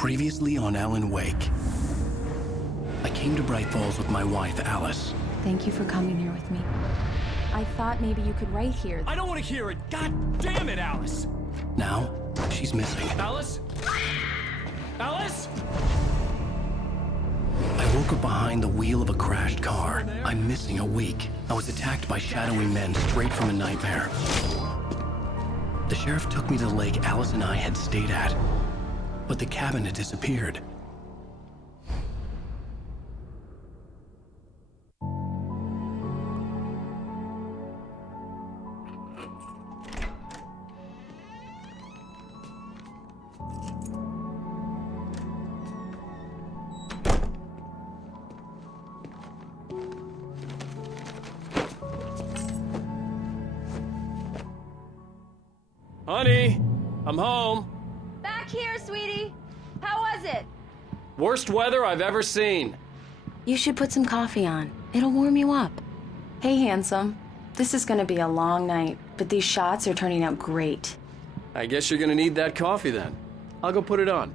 Previously on Alan Wake. I came to Bright Falls with my wife, Alice. Thank you for coming here with me. I thought maybe you could write here. I don't want to hear it! God damn it, Alice! Now, she's missing. Alice? Alice? I woke up behind the wheel of a crashed car. I'm missing a week. I was attacked by shadowy men straight from a nightmare. The sheriff took me to the lake Alice and I had stayed at, but the cabin had disappeared. Honey, I'm home. Back here, sweetie. How was it? Worst weather I've ever seen. You should put some coffee on. It'll warm you up. Hey, handsome. This is gonna be a long night, but these shots are turning out great. I guess you're gonna need that coffee then. I'll go put it on.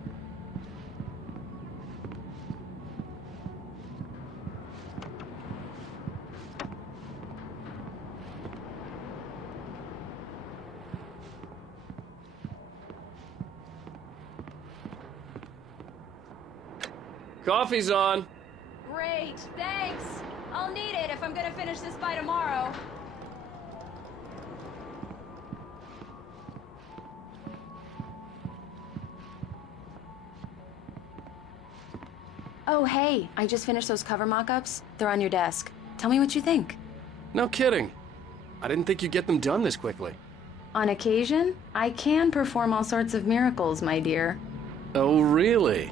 Coffee's on. Great, thanks. I'll need it if I'm gonna finish this by tomorrow. Oh, hey, I just finished those cover mock-ups. They're on your desk. Tell me what you think. No kidding. I didn't think you'd get them done this quickly. On occasion, I can perform all sorts of miracles, my dear. Oh, really?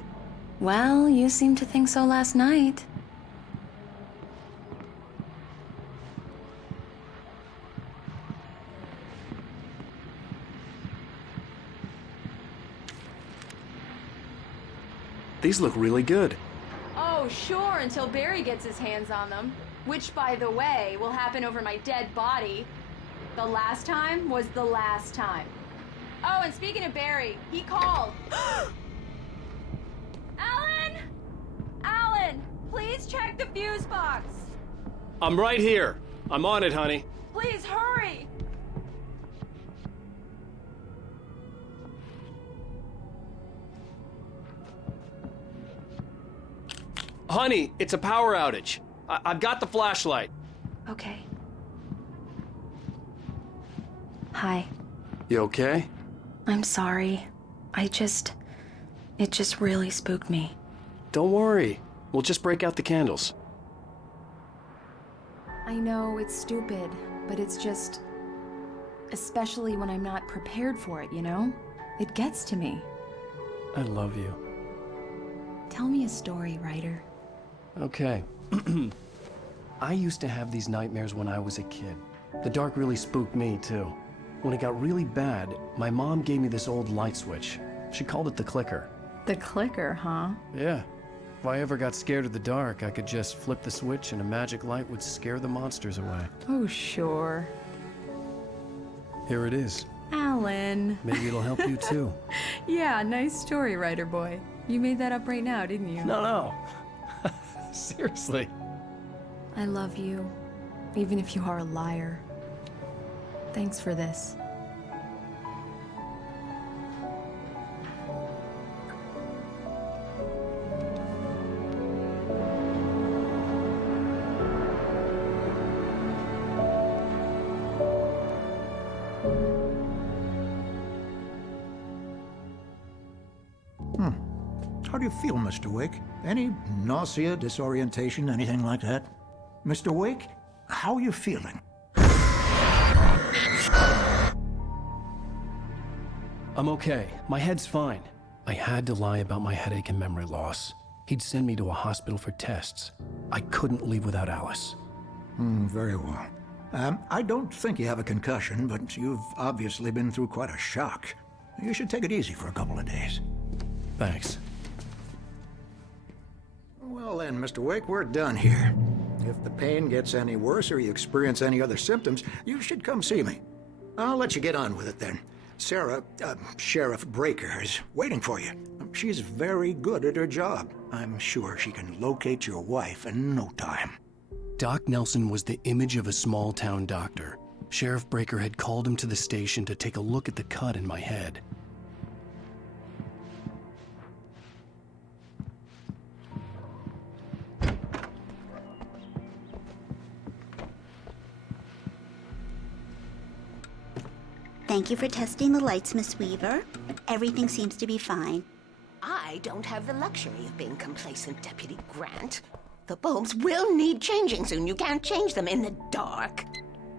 Well, you seemed to think so last night. These look really good. Oh, sure, until Barry gets his hands on them. Which, by the way, will happen over my dead body. The last time was the last time. Oh, and speaking of Barry, he called. Allan! Allan, please check the fuse box. I'm right here. I'm on it, honey. Please hurry. Honey, it's a power outage. I've got the flashlight. Okay. Hi. You okay? I'm sorry. It just really spooked me. Don't worry. We'll just break out the candles. I know it's stupid, but it's just... especially when I'm not prepared for it, you know? It gets to me. I love you. Tell me a story, writer. Okay. I used to have these nightmares when I was a kid. The dark really spooked me, too. When it got really bad, my mom gave me this old light switch. She called it the clicker. The clicker, huh? Yeah. If I ever got scared of the dark, I could just flip the switch and a magic light would scare the monsters away. Oh, sure. Here it is. Allan. Maybe it'll help you, too. Yeah, nice story, writer boy. You made that up right now, didn't you? No. Seriously. I love you, even if you are a liar. Thanks for this. How do you feel, Mr. Wake? Any nausea, disorientation, anything like that? Mr. Wake, how are you feeling? I'm okay. My head's fine. I had to lie about my headache and memory loss. He'd send me to a hospital for tests. I couldn't leave without Alice. Very well. I don't think you have a concussion, but you've obviously been through quite a shock. You should take it easy for a couple of days. Thanks. Well then, Mr. Wake, we're done here. If the pain gets any worse or you experience any other symptoms, you should come see me. I'll let you get on with it then. Sarah, Sheriff Breaker is waiting for you. She's very good at her job. I'm sure she can locate your wife in no time. Doc Nelson was the image of a small-town doctor. Sheriff Breaker had called him to the station to take a look at the cut in my head. Thank you for testing the lights, Miss Weaver. Everything seems to be fine. I don't have the luxury of being complacent, Deputy Grant. The bulbs will need changing soon. You can't change them in the dark.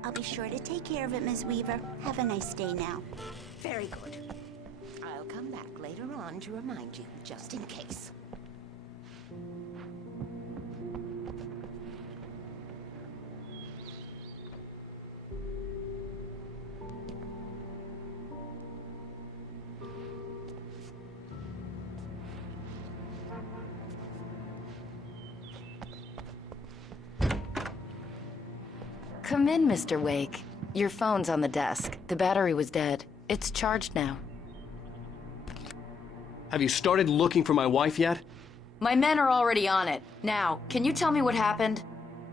I'll be sure to take care of it, Miss Weaver. Have a nice day now. Very good. I'll come back later on to remind you, just in case. Come in, Mr. Wake. Your phone's on the desk. The battery was dead. It's charged now. Have you started looking for my wife yet? My men are already on it. Now, can you tell me what happened?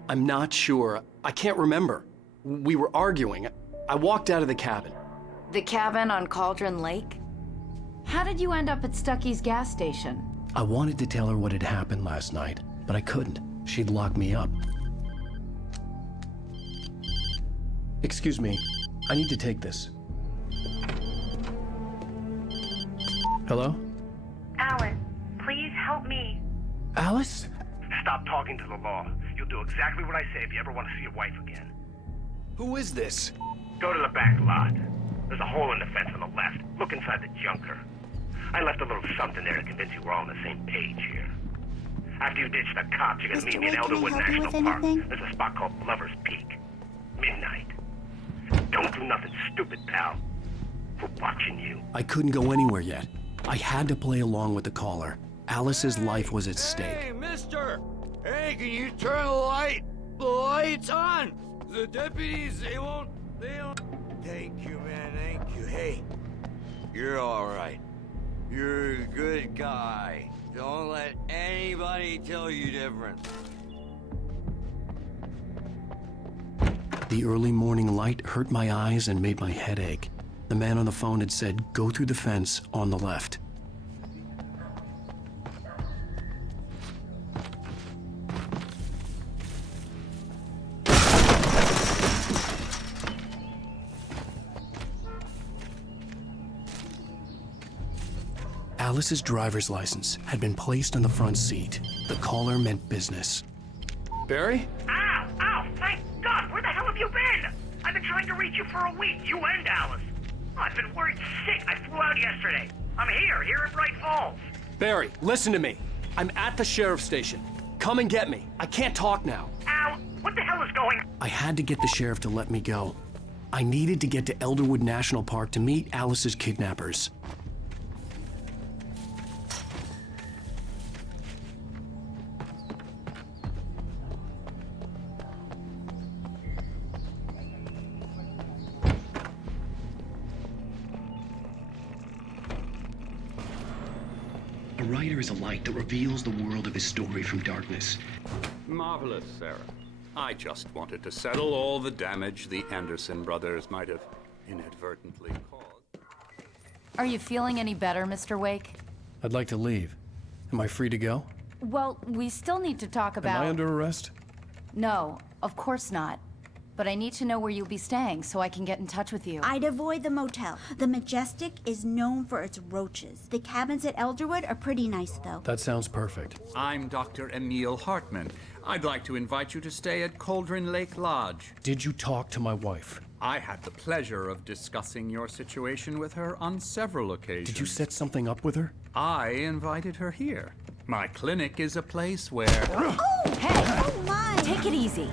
I'm not sure. I can't remember. We were arguing. I walked out of the cabin. The cabin on Cauldron Lake? How did you end up at Stucky's gas station? I wanted to tell her what had happened last night, but I couldn't. She'd lock me up. Excuse me. I need to take this. Hello? Allan, please help me. Alice? Stop talking to the law. You'll do exactly what I say if you ever want to see your wife again. Who is this? Go to the back lot. There's a hole in the fence on the left. Look inside the junker. I left a little something there to convince you we're all on the same page here. After you ditch the cops, you're gonna meet me in Wake, can I Elderwood help you National with Park. anything? There's a spot called Lover's Peak. Midnight. Don't do nothing stupid, pal. We're watching you. I couldn't go anywhere yet. I had to play along with the caller. Alice's life was at stake. Hey, mister! Hey, can you turn the light? The light's on! The deputies, they don't... Thank you, man, thank you. Hey, you're all right. You're a good guy. Don't let anybody tell you different. The early morning light hurt my eyes and made my head ache. The man on the phone had said, go through the fence on the left. Alice's driver's license had been placed on the front seat. The caller meant business. Barry? Ow! Ow! Thank God! Where the hell have you been? I've been trying to reach you for a week. You and Alice. Oh, I've been worried sick. I flew out yesterday. I'm here in Bright Falls. Barry, listen to me. I'm at the sheriff's station. Come and get me. I can't talk now. Ow! What the hell is going on? I had to get the sheriff to let me go. I needed to get to Elderwood National Park to meet Alice's kidnappers. A writer is a light that reveals the world of his story from darkness. Marvelous, Sarah. I just wanted to settle all the damage the Anderson brothers might have inadvertently caused. Are you feeling any better, Mr. Wake? I'd like to leave. Am I free to go? Well, we still need to talk about... Am I under arrest? No, of course not. But I need to know where you'll be staying so I can get in touch with you. I'd avoid the motel. The Majestic is known for its roaches. The cabins at Elderwood are pretty nice, though. That sounds perfect. I'm Dr. Emil Hartman. I'd like to invite you to stay at Cauldron Lake Lodge. Did you talk to my wife? I had the pleasure of discussing your situation with her on several occasions. Did you set something up with her? I invited her here. My clinic is a place where... Oh! Hey! Oh, my! Take it easy.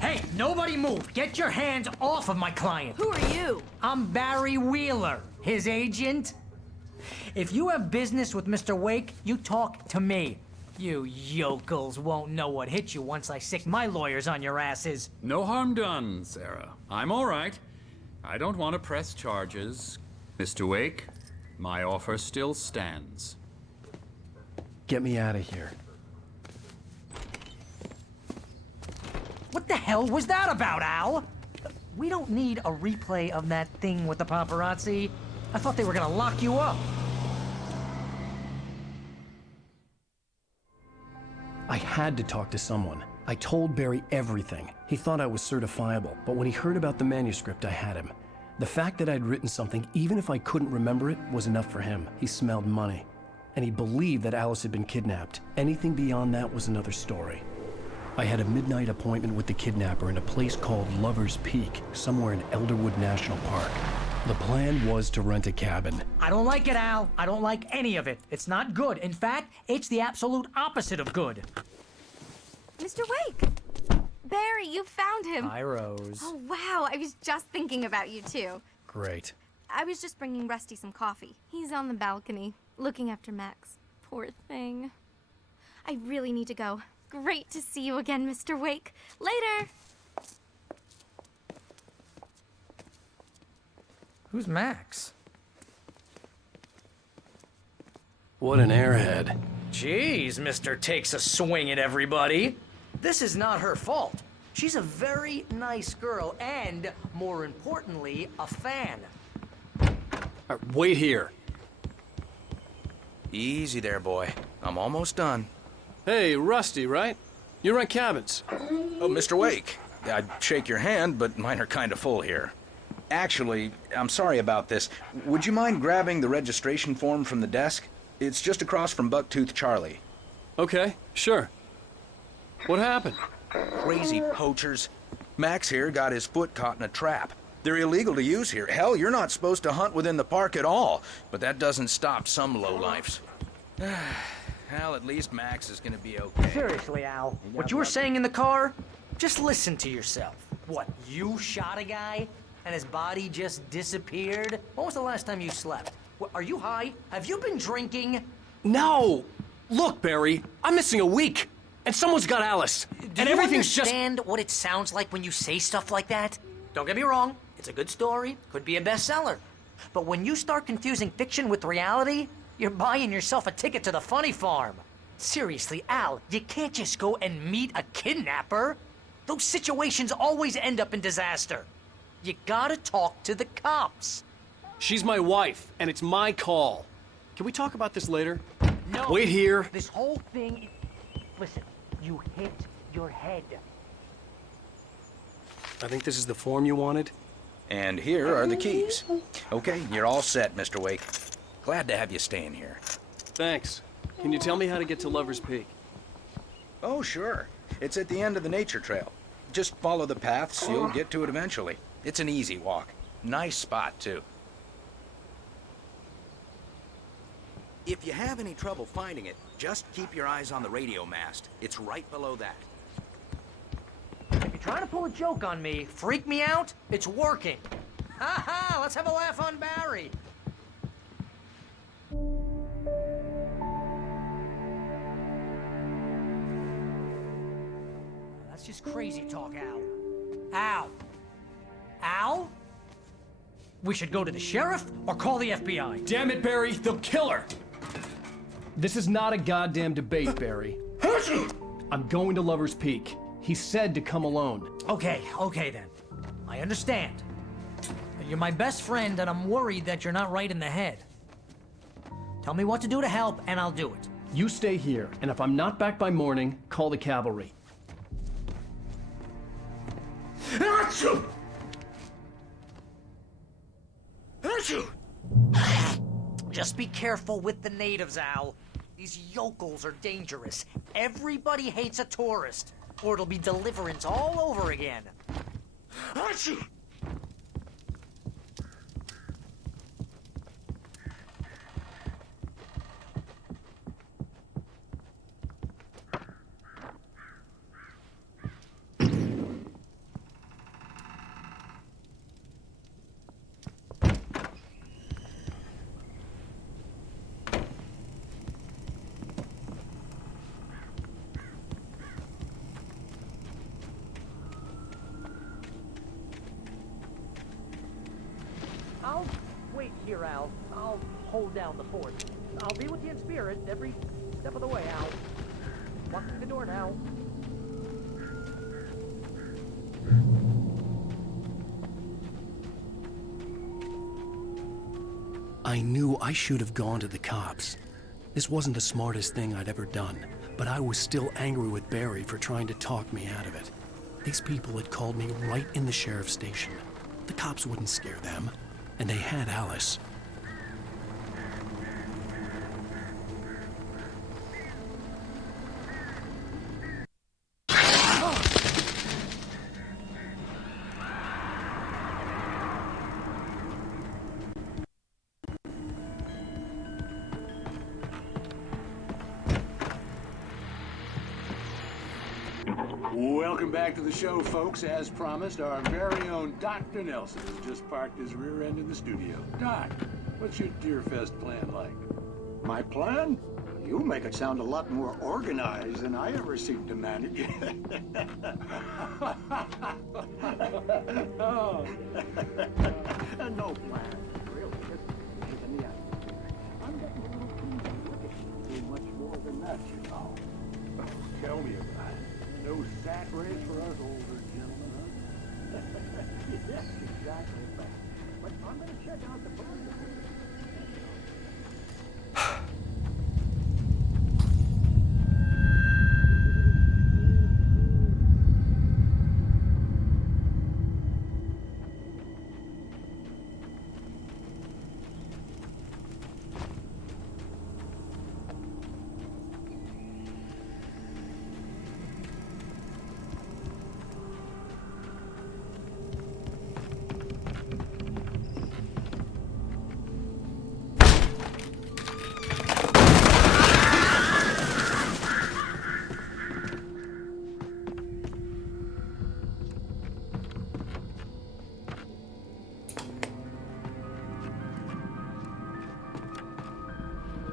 Hey, nobody move! Get your hands off of my client! Who are you? I'm Barry Wheeler, his agent. If you have business with Mr. Wake, you talk to me. You yokels won't know what hit you once I sick my lawyers on your asses. No harm done, Sarah. I'm all right. I don't want to press charges. Mr. Wake, my offer still stands. Get me out of here. What the hell was that about, Al? We don't need a replay of that thing with the paparazzi. I thought they were gonna lock you up. I had to talk to someone. I told Barry everything. He thought I was certifiable, but when he heard about the manuscript, I had him. The fact that I'd written something, even if I couldn't remember it, was enough for him. He smelled money. And he believed that Alice had been kidnapped. Anything beyond that was another story. I had a midnight appointment with the kidnapper in a place called Lover's Peak, somewhere in Elderwood National Park. The plan was to rent a cabin. I don't like it, Al. I don't like any of it. It's not good. In fact, it's the absolute opposite of good. Mr. Wake! Barry, you found him. Hi, Rose. Oh, wow. I was just thinking about you, too. Great. I was just bringing Rusty some coffee. He's on the balcony, looking after Max. Poor thing. I really need to go. Great to see you again, Mr. Wake. Later! Who's Max? What an airhead. Jeez, Mr. Takes a swing at everybody. This is not her fault. She's a very nice girl and, more importantly, a fan. Wait here. Easy there, boy. I'm almost done. Hey, Rusty, right? You rent cabins. Oh, Mr. Wake. I'd shake your hand, but mine are kind of full here. Actually, I'm sorry about this. Would you mind grabbing the registration form from the desk? It's just across from Bucktooth Charlie. Okay, sure. What happened? Crazy poachers. Max here got his foot caught in a trap. They're illegal to use here. Hell, you're not supposed to hunt within the park at all. But that doesn't stop some lowlifes. Well, at least Max is gonna be okay. Seriously, Al, what you were saying in the car? Just listen to yourself. What, you shot a guy and his body just disappeared? When was the last time you slept? What, are you high? Have you been drinking? No! Look, Barry, I'm missing a week. And someone's got Alice. Do and you everything's understand what it sounds like when you say stuff like that? Don't get me wrong, it's a good story, could be a bestseller. But when you start confusing fiction with reality, you're buying yourself a ticket to the funny farm. Seriously, Al, you can't just go and meet a kidnapper. Those situations always end up in disaster. You gotta talk to the cops. She's my wife, and it's my call. Can we talk about this later? No. Wait here. This whole thing... Listen, you hit your head. I think this is the form you wanted. And here are the keys. Okay, you're all set, Mr. Wake. Glad to have you staying here. Thanks. Can you tell me how to get to Lover's Peak? Oh, sure. It's at the end of the nature trail. Just follow the paths, you'll get to it eventually. It's an easy walk. Nice spot, too. If you have any trouble finding it, just keep your eyes on the radio mast. It's right below that. If you're trying to pull a joke on me, freak me out, it's working. Ha ha, let's have a laugh on Barry. That's just crazy talk, Al. Al? Al? We should go to the sheriff or call the FBI. Damn it, Barry, they'll kill her! This is not a goddamn debate, Barry. I'm going to Lover's Peak. He said to come alone. Okay then. I understand. You're my best friend, and I'm worried that you're not right in the head. Tell me what to do to help, and I'll do it. You stay here, and if I'm not back by morning, call the cavalry. Achoo! Achoo! Just be careful with the natives, Al. These yokels are dangerous. Everybody hates a tourist, or it'll be Deliverance all over again. Achoo! here, Al. I'll hold down the fort. I'll be with you in spirit every step of the way, Al. Walk through the door now. I knew I should have gone to the cops. This wasn't the smartest thing I'd ever done, but I was still angry with Barry for trying to talk me out of it. These people had called me right in the sheriff's station. The cops wouldn't scare them, and they had Alice. Welcome back to the show, folks. As promised, our very own Dr. Nelson has just parked his rear end in the studio. Doc, what's your Deerfest plan like? My plan? You make it sound a lot more organized than I ever seem to manage. Oh. No plan, really. Just in the atmosphere. I'm getting a little too much more than that, you know. Oh, tell me about it. No sack race for us older gentlemen, huh? Yes, exactly. But I'm going to check out the phone.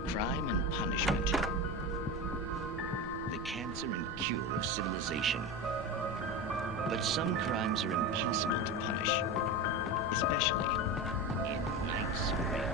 Crime and punishment. The cancer and cure of civilization. But some crimes are impossible to punish, especially in night surveillance.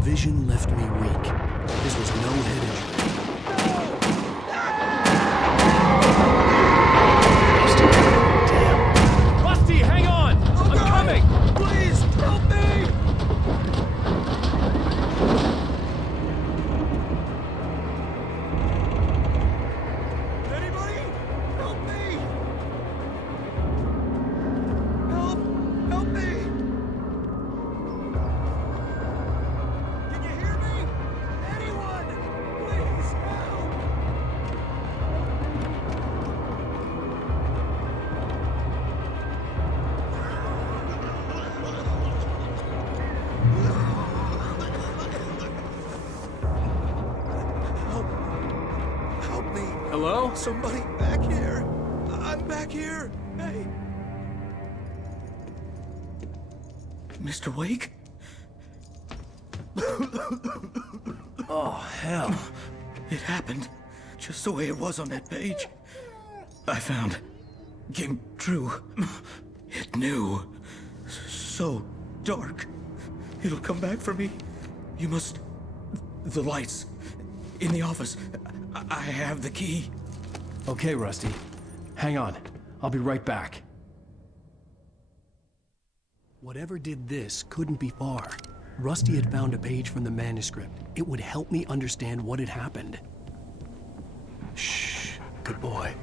Vision left me weak. This was no head injury. Damn. Rusty, hang on! I'm coming! Please, help me! Anybody? Help me! Help me! Hello? Somebody back here. I'm back here. Hey. Mr. Wake? Oh, hell. It happened just the way it was on that page. I found. Came true. It knew. So dark. It'll come back for me. You must. The lights. in the office. I have the key. Okay, Rusty. Hang on. I'll be right back. Whatever did this couldn't be far. Rusty had found a page from the manuscript. It would help me understand what had happened. Shh. Good boy.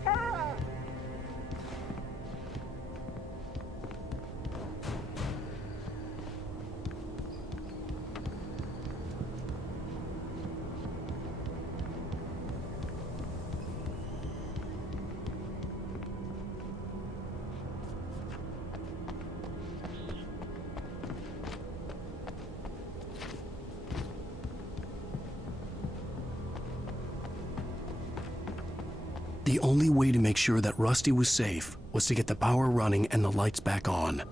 The only way to make sure that Rusty was safe was to get the power running and the lights back on.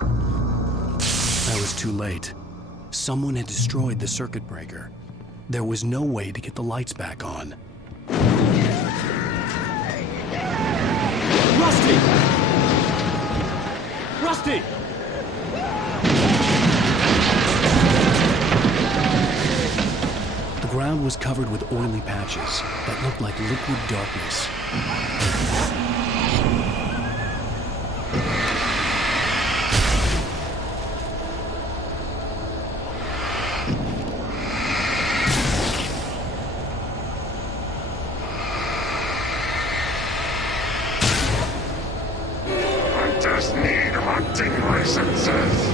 I was too late. Someone had destroyed the circuit breaker. There was no way to get the lights back on. Rusty! Rusty! The ground was covered with oily patches that looked like liquid darkness. I just need hunting licenses.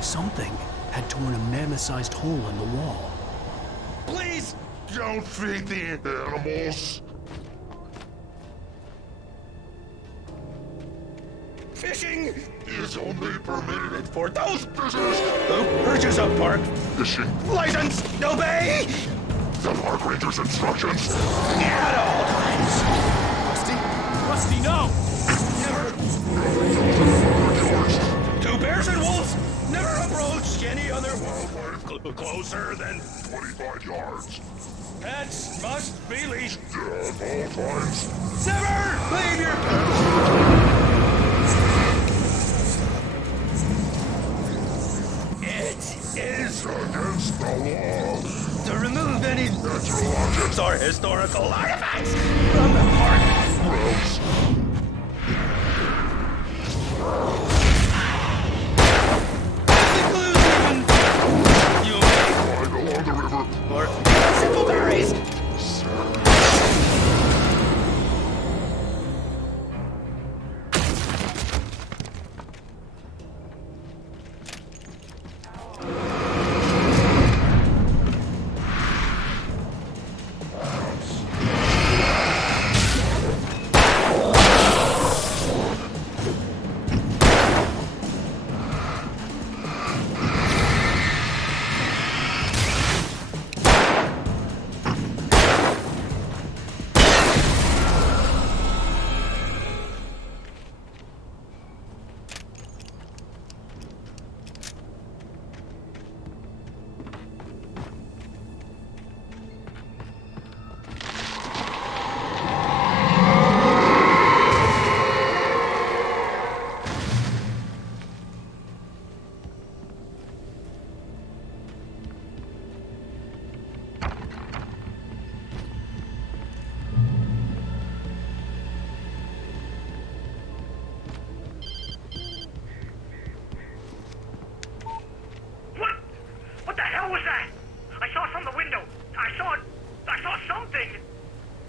Something had torn a mammoth-sized hole in the wall. Please don't feed the animals. Fishing is only permitted for those fishers who purchase a park fishing license. Obey the park ranger's instructions at all times. Rusty, no! Two bears and wolves never approach any other wildlife closer than 25 yards. Pets must be leashed At all times. Never leave your It is against the law to remove any natural objects or historical artifacts from the park. Gross. You may Ride along the river or simple berries.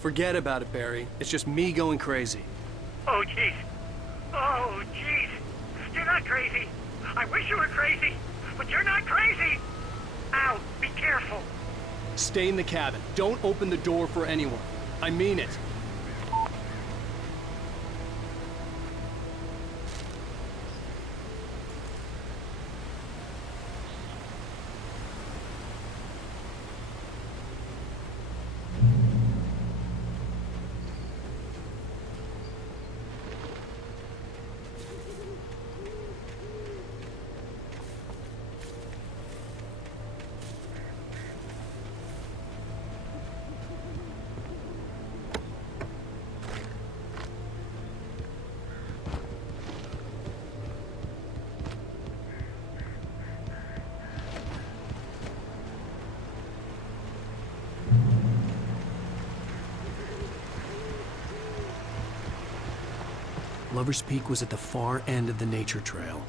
Forget about it, Barry. It's just me going crazy. Oh, jeez. Oh, jeez. You're not crazy. I wish you were crazy, but you're not crazy. Ow, be careful. Stay in the cabin. Don't open the door for anyone. I mean it. Lover's Peak was at the far end of the nature trail.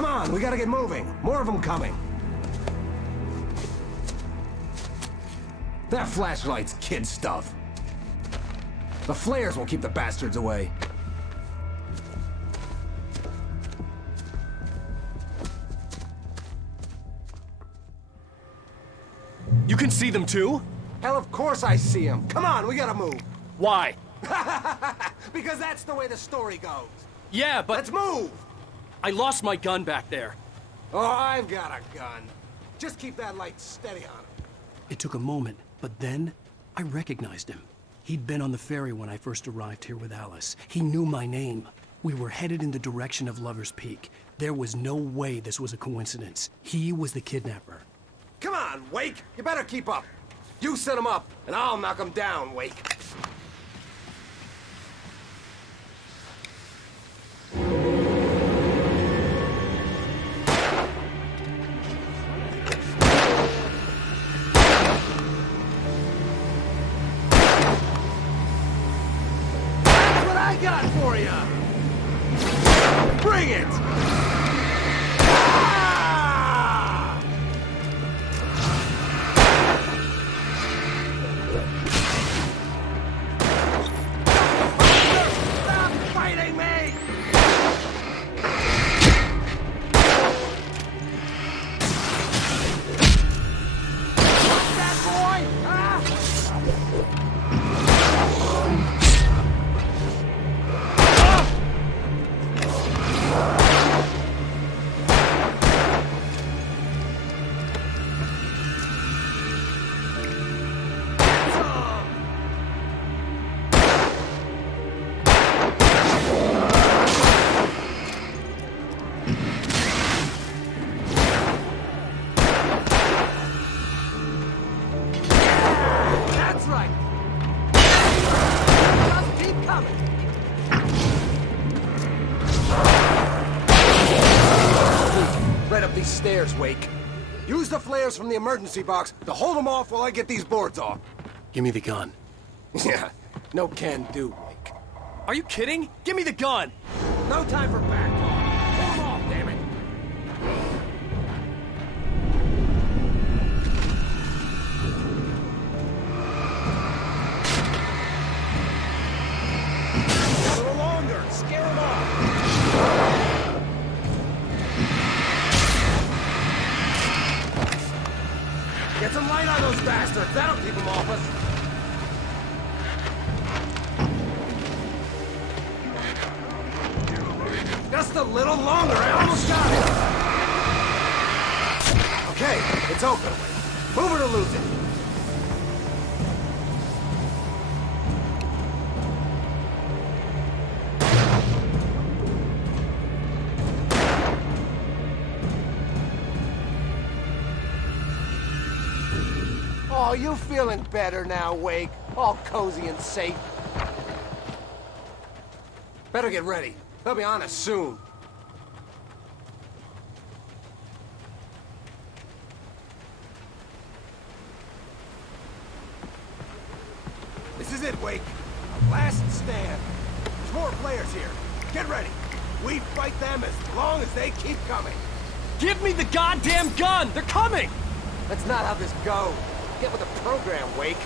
Come on, we gotta get moving. More of them coming. That flashlight's kid stuff. The flares will keep the bastards away. You can see them too? Hell, of course I see them. Come on, we gotta move. Why? Because that's the way the story goes. Yeah, but... Let's move! I lost my gun back there. Oh, I've got a gun. Just keep that light steady on him. It took a moment, but then I recognized him. He'd been on the ferry when I first arrived here with Alice. He knew my name. We were headed in the direction of Lover's Peak. There was no way this was a coincidence. He was the kidnapper. Come on, Wake! You better keep up. You set him up, and I'll knock him down, Wake. That's what I got for you! Bring it! Right up these stairs, Wake. Use the flares from the emergency box to hold them off while I get these boards off. Give me the gun. Yeah, no can do, Wake. Are you kidding? Give me the gun! No time for back talk. Hold them off, damn it! A little longer. Scare them off. Get some light on those bastards. That'll keep them off us. Just a little longer. I almost got it. Okay, it's open. Move it or lose it. Oh, you feeling better now, Wake? All cozy and safe. Better get ready. They'll be on us soon. This is it, Wake. Our last stand. There's more players here. Get ready. We fight them as long as they keep coming. Give me the goddamn gun! They're coming! That's not how this goes. Get with the program, Wake.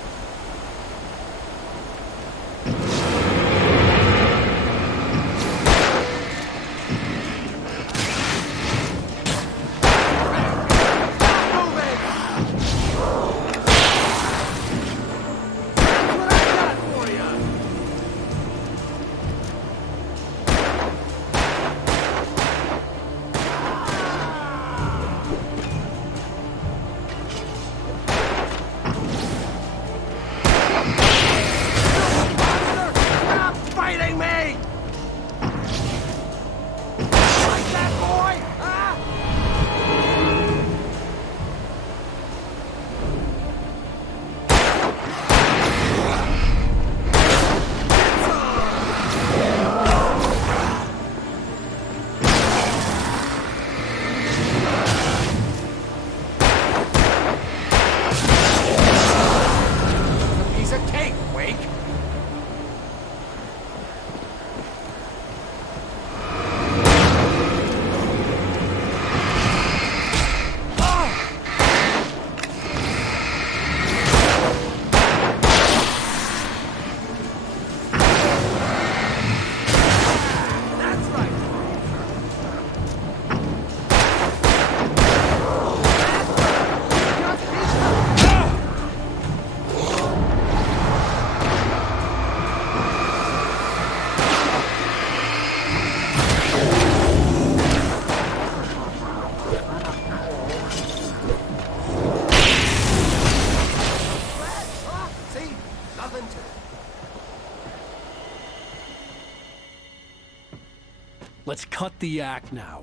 let's cut the act now.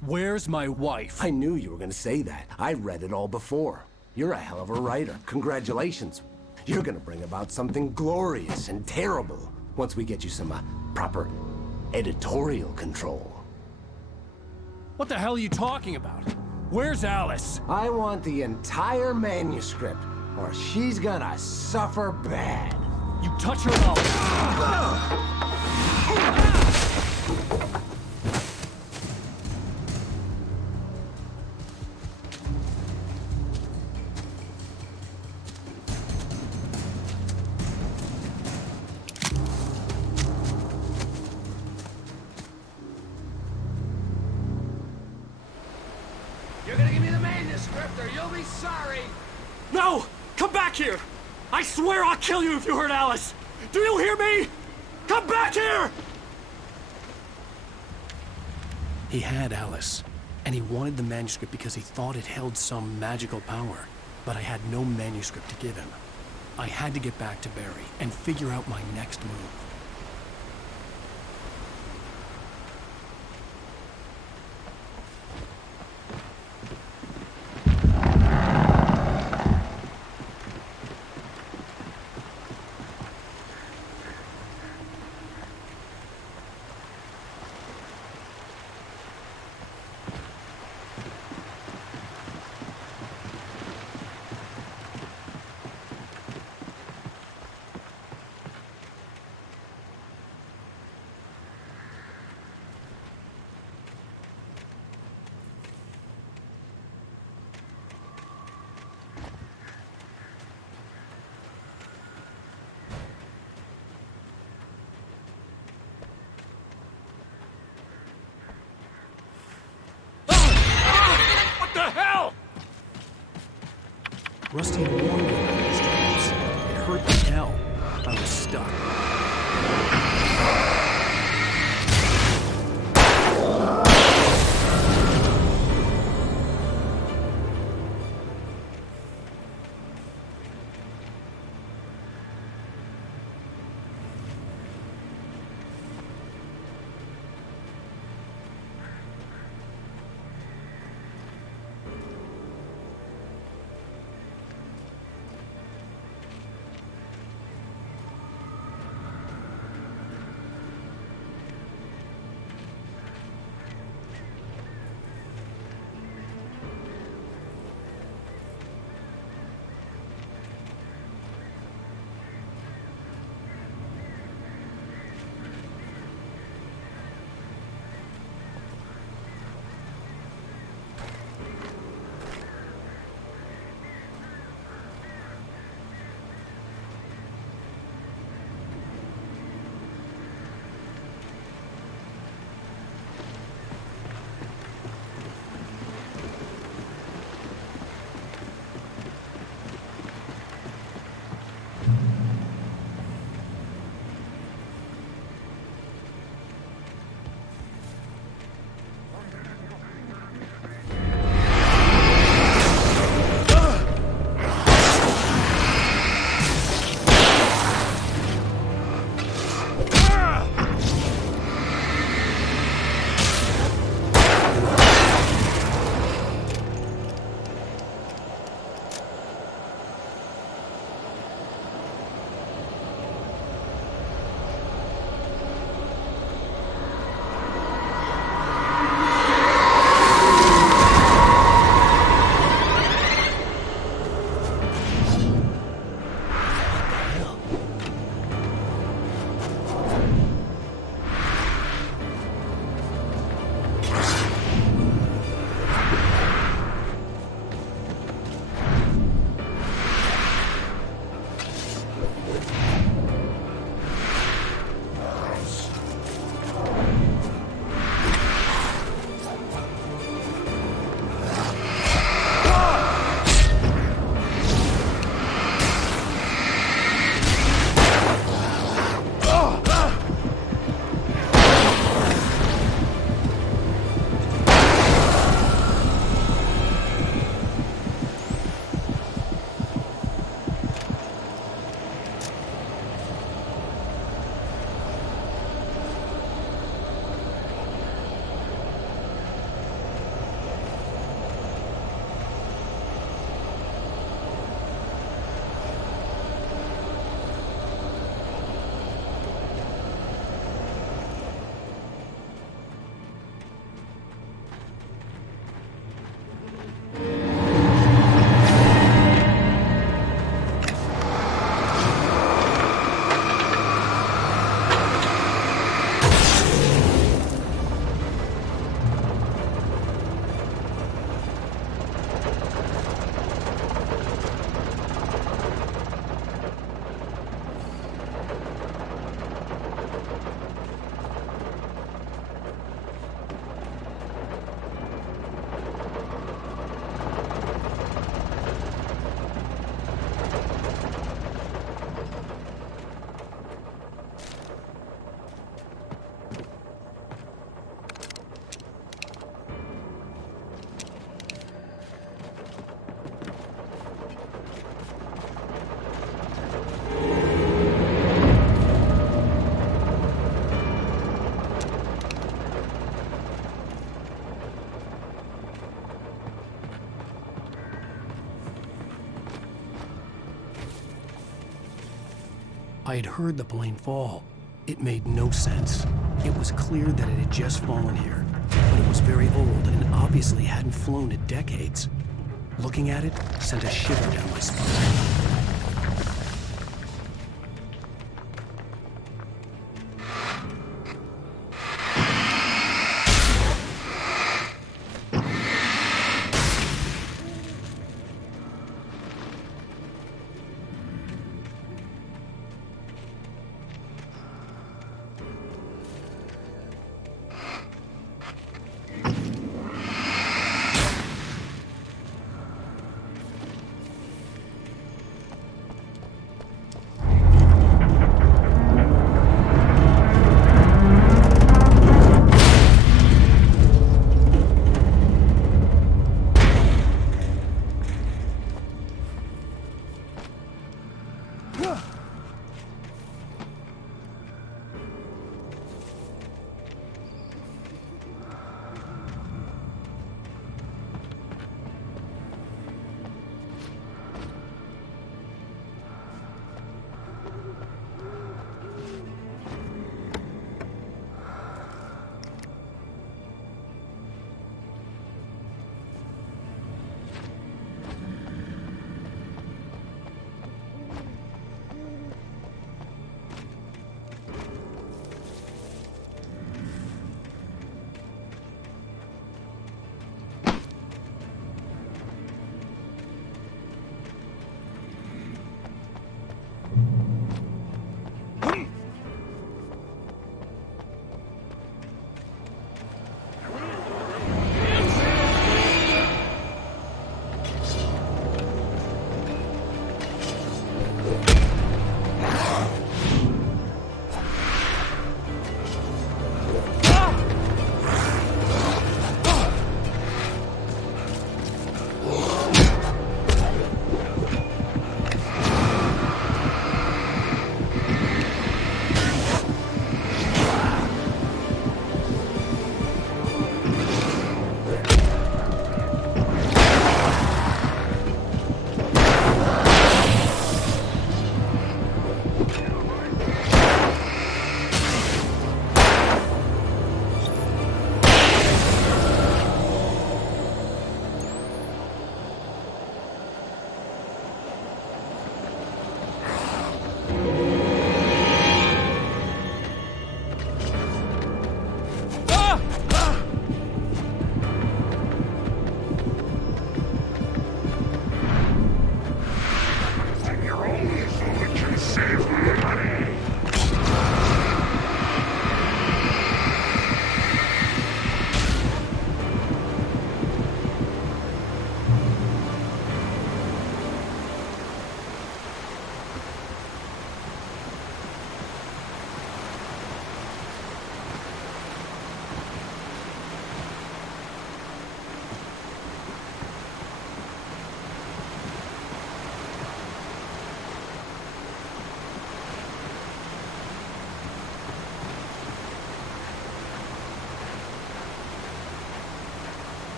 Where's my wife? I knew you were gonna say that. I read it all before. You're a hell of a writer. Congratulations. You're gonna bring about something glorious and terrible once we get you some proper editorial control. What the hell are you talking about? Where's Alice? I want the entire manuscript, or she's gonna suffer bad. You touch her and I'll... You're gonna give me the manuscript or you'll be sorry! No! Come back here! I swear I'll kill you if you hurt Alice! Do you hear me? Come back here! He had Alice, and he wanted the manuscript because he thought it held some magical power. But I had no manuscript to give him. I had to get back to Barry and figure out my next move. What the hell? Rusty had warned me about these times. It hurt like hell. I was stuck. I had heard the plane fall. It made no sense. It was clear that it had just fallen here, but it was very old and obviously hadn't flown in decades. Looking at it sent a shiver down my spine.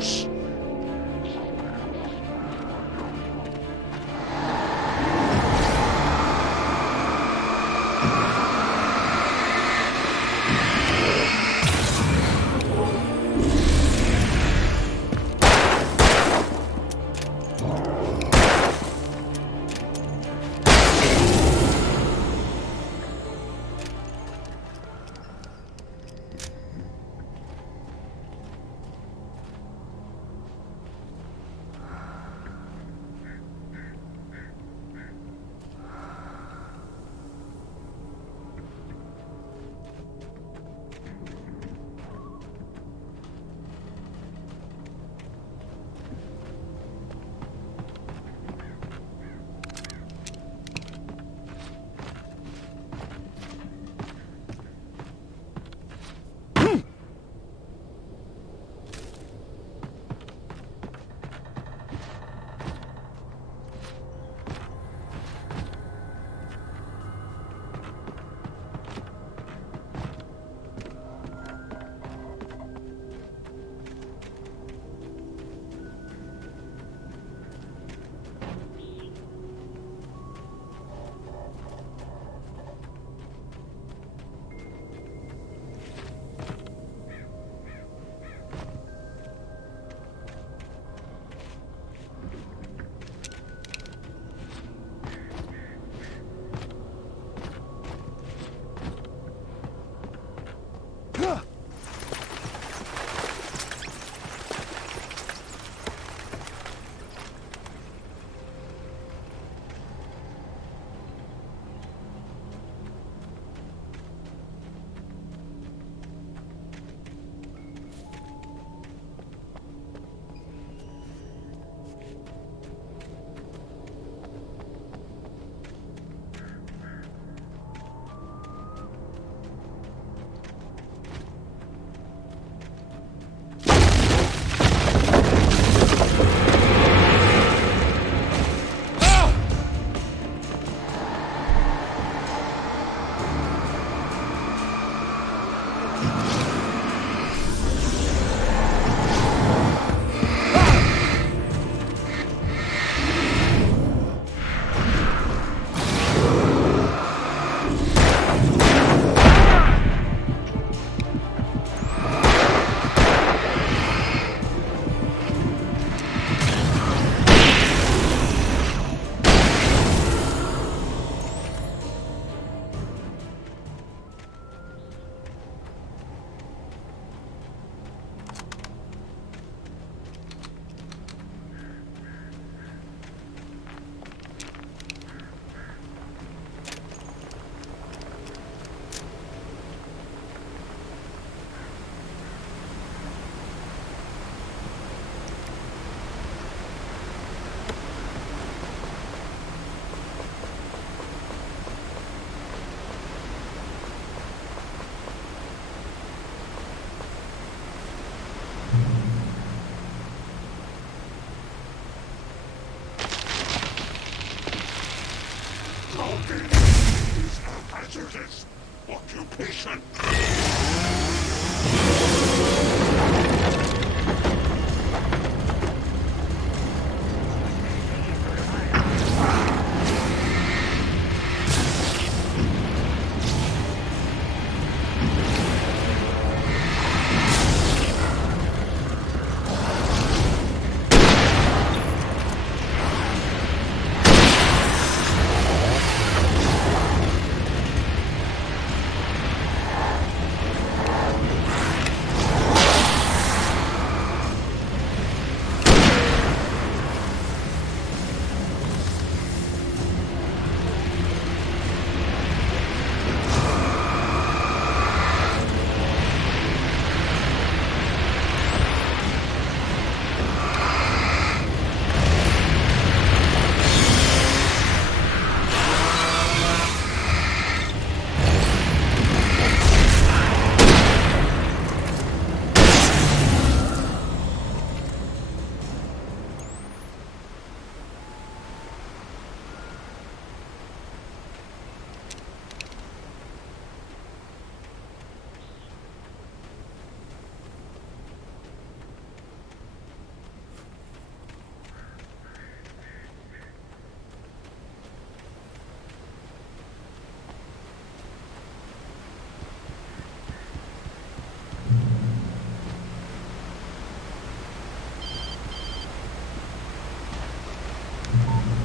force! Hazardous occupation.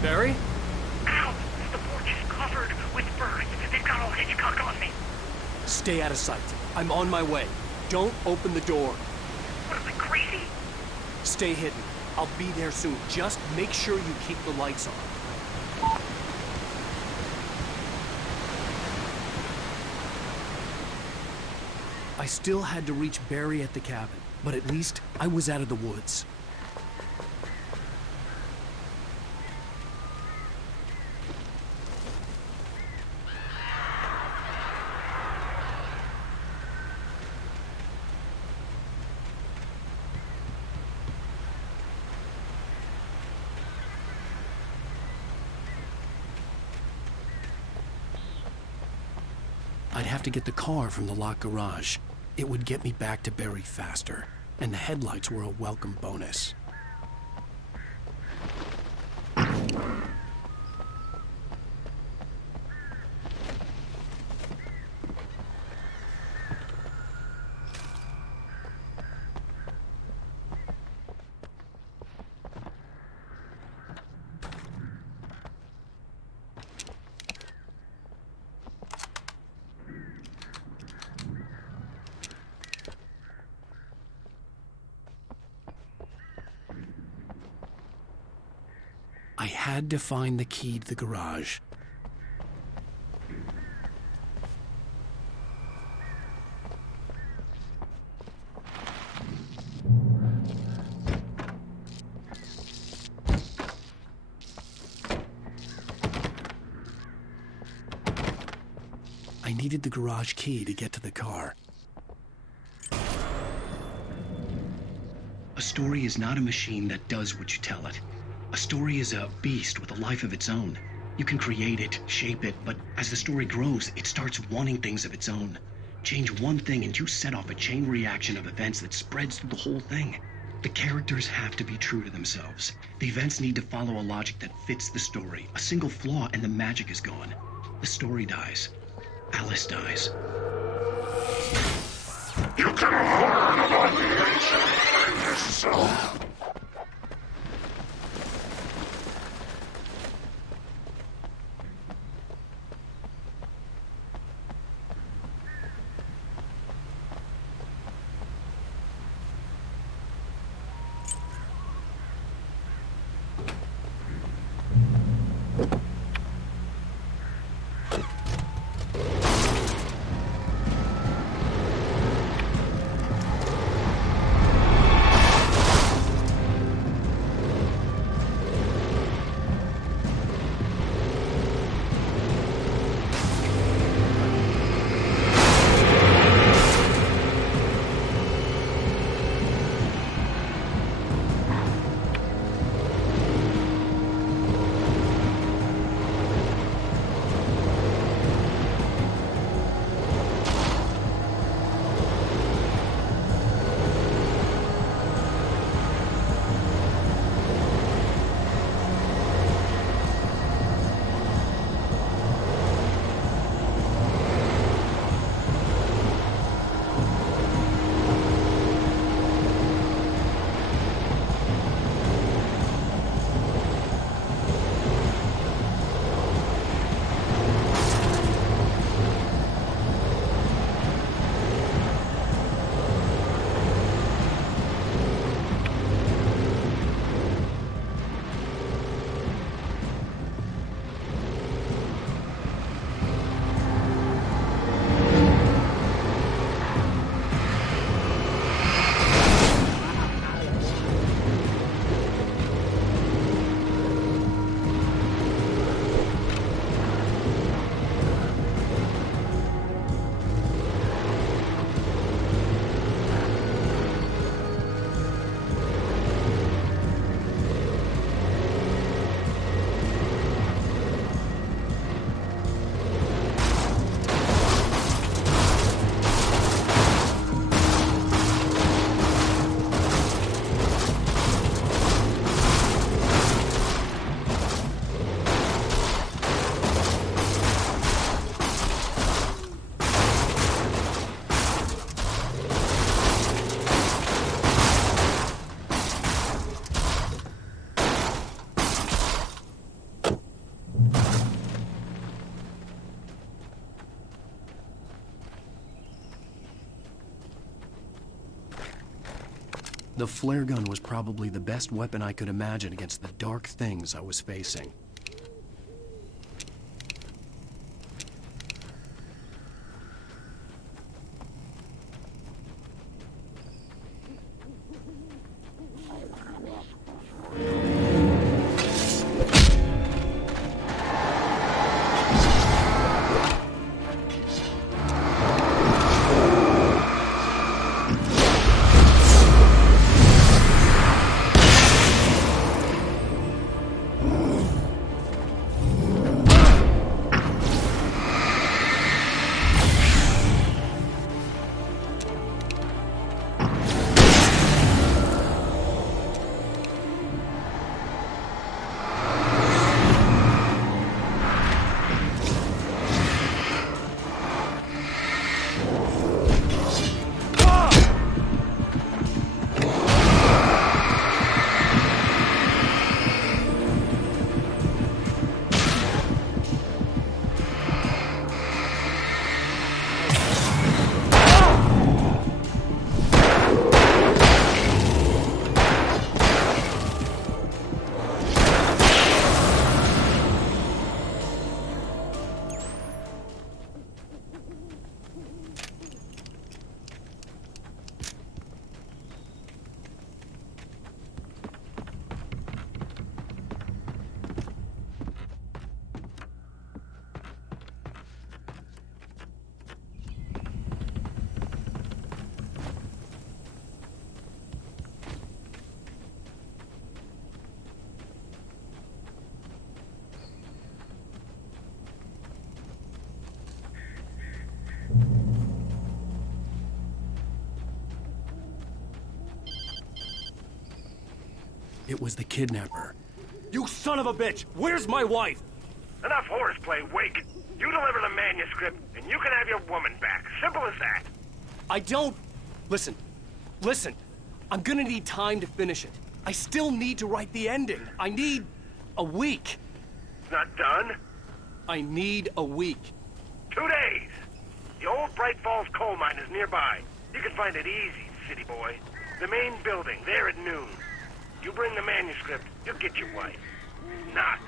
Barry? Ow! The porch is covered with birds. They've got all Hitchcock on me. Stay out of sight. I'm on my way. Don't open the door. What am I, crazy? Stay hidden. I'll be there soon. Just make sure you keep the lights on. I still had to reach Barry at the cabin, but at least I was out of the woods. I'd have to get the car from the locked garage. It would get me back to Barry faster, and the headlights were a welcome bonus. I had to find the key to the garage. I needed the garage key to get to the car. A story is not a machine that does what you tell it. A story is a beast with a life of its own. You can create it, shape it, but as the story grows, it starts wanting things of its own. Change one thing and you set off a chain reaction of events that spreads through the whole thing. The characters have to be true to themselves. The events need to follow a logic that fits the story. A single flaw and the magic is gone. The story dies. Alice dies. You can learn about the ancient thing yourself. The flare gun was probably the best weapon I could imagine against the dark things I was facing. It was the kidnapper. You son of a bitch! Where's my wife? Enough horseplay, Wake. You deliver the manuscript, and you can have your woman back. Simple as that. I don't... Listen. I'm gonna need time to finish it. I still need to write the ending. I need a week. It's not done? I need a week. 2 days. The old Bright Falls coal mine is nearby. You can find it easy, city boy. The main building, there at noon. You bring the manuscript, you'll get your wife. Not,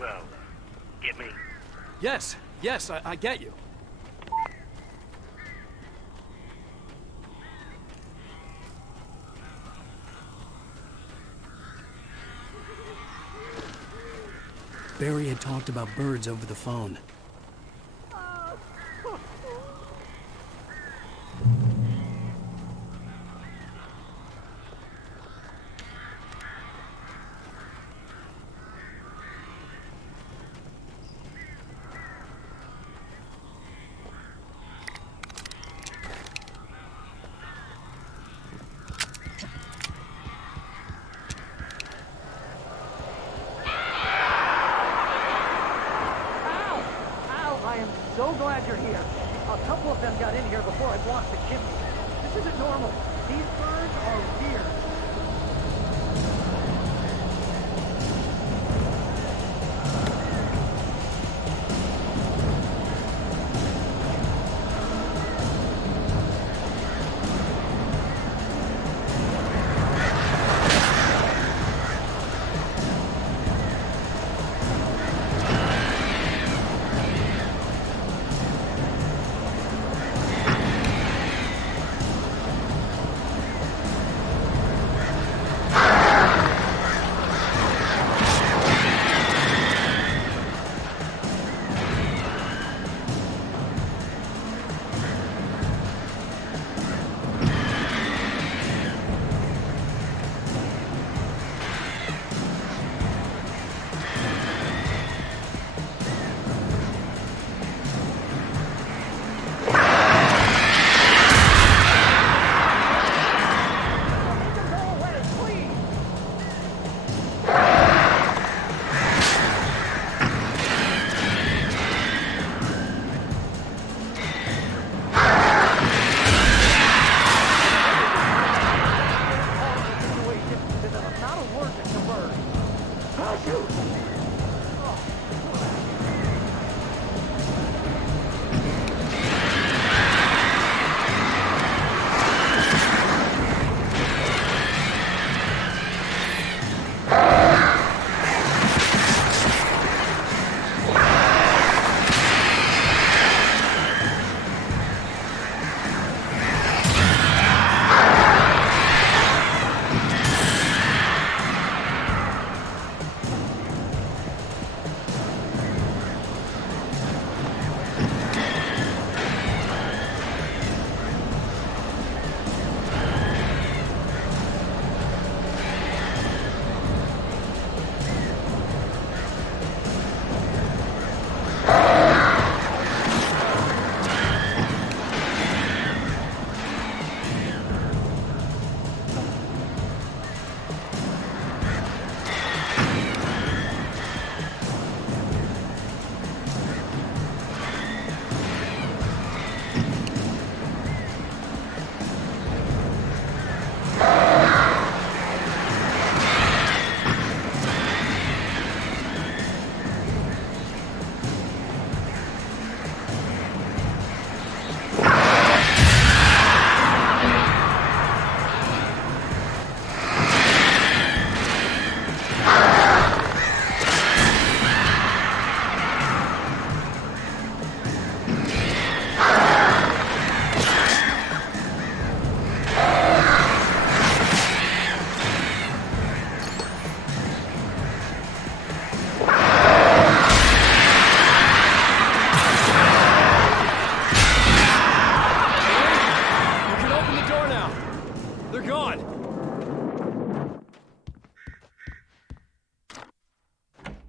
well, get me? Yes, I get you. Barry had talked about birds over the phone. So glad you're here. A couple of them got in here before I blocked the chimney. This isn't normal. These birds are weird.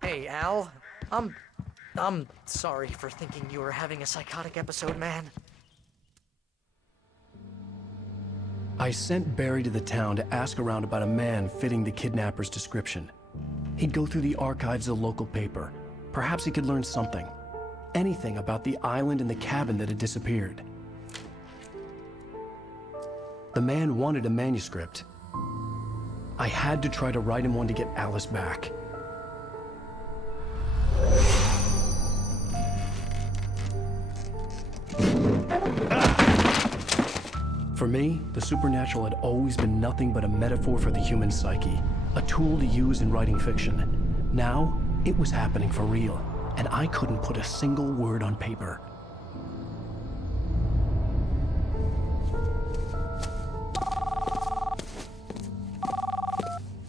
Hey, Al. I'm sorry for thinking you were having a psychotic episode, man. I sent Barry to the town to ask around about a man fitting the kidnapper's description. He'd go through the archives of the local paper. Perhaps he could learn something. Anything about the island and the cabin that had disappeared. The man wanted a manuscript. I had to try to write him one to get Alice back. For me, the supernatural had always been nothing but a metaphor for the human psyche, a tool to use in writing fiction. Now, it was happening for real, and I couldn't put a single word on paper.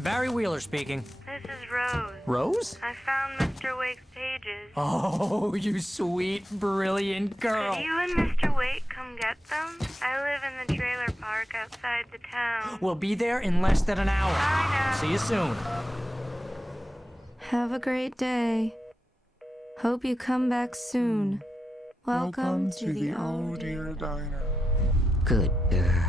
Barry Wheeler speaking. This is Rose. Rose? I found Mr. Wake's pages. Oh, you sweet, brilliant girl. Could you and Mr. Wake come get them? I live in the trailer park outside the town. We'll be there in less than an hour. Bye now. See you soon. Have a great day. Hope you come back soon. Welcome to the Oh Dear Diner. Good girl.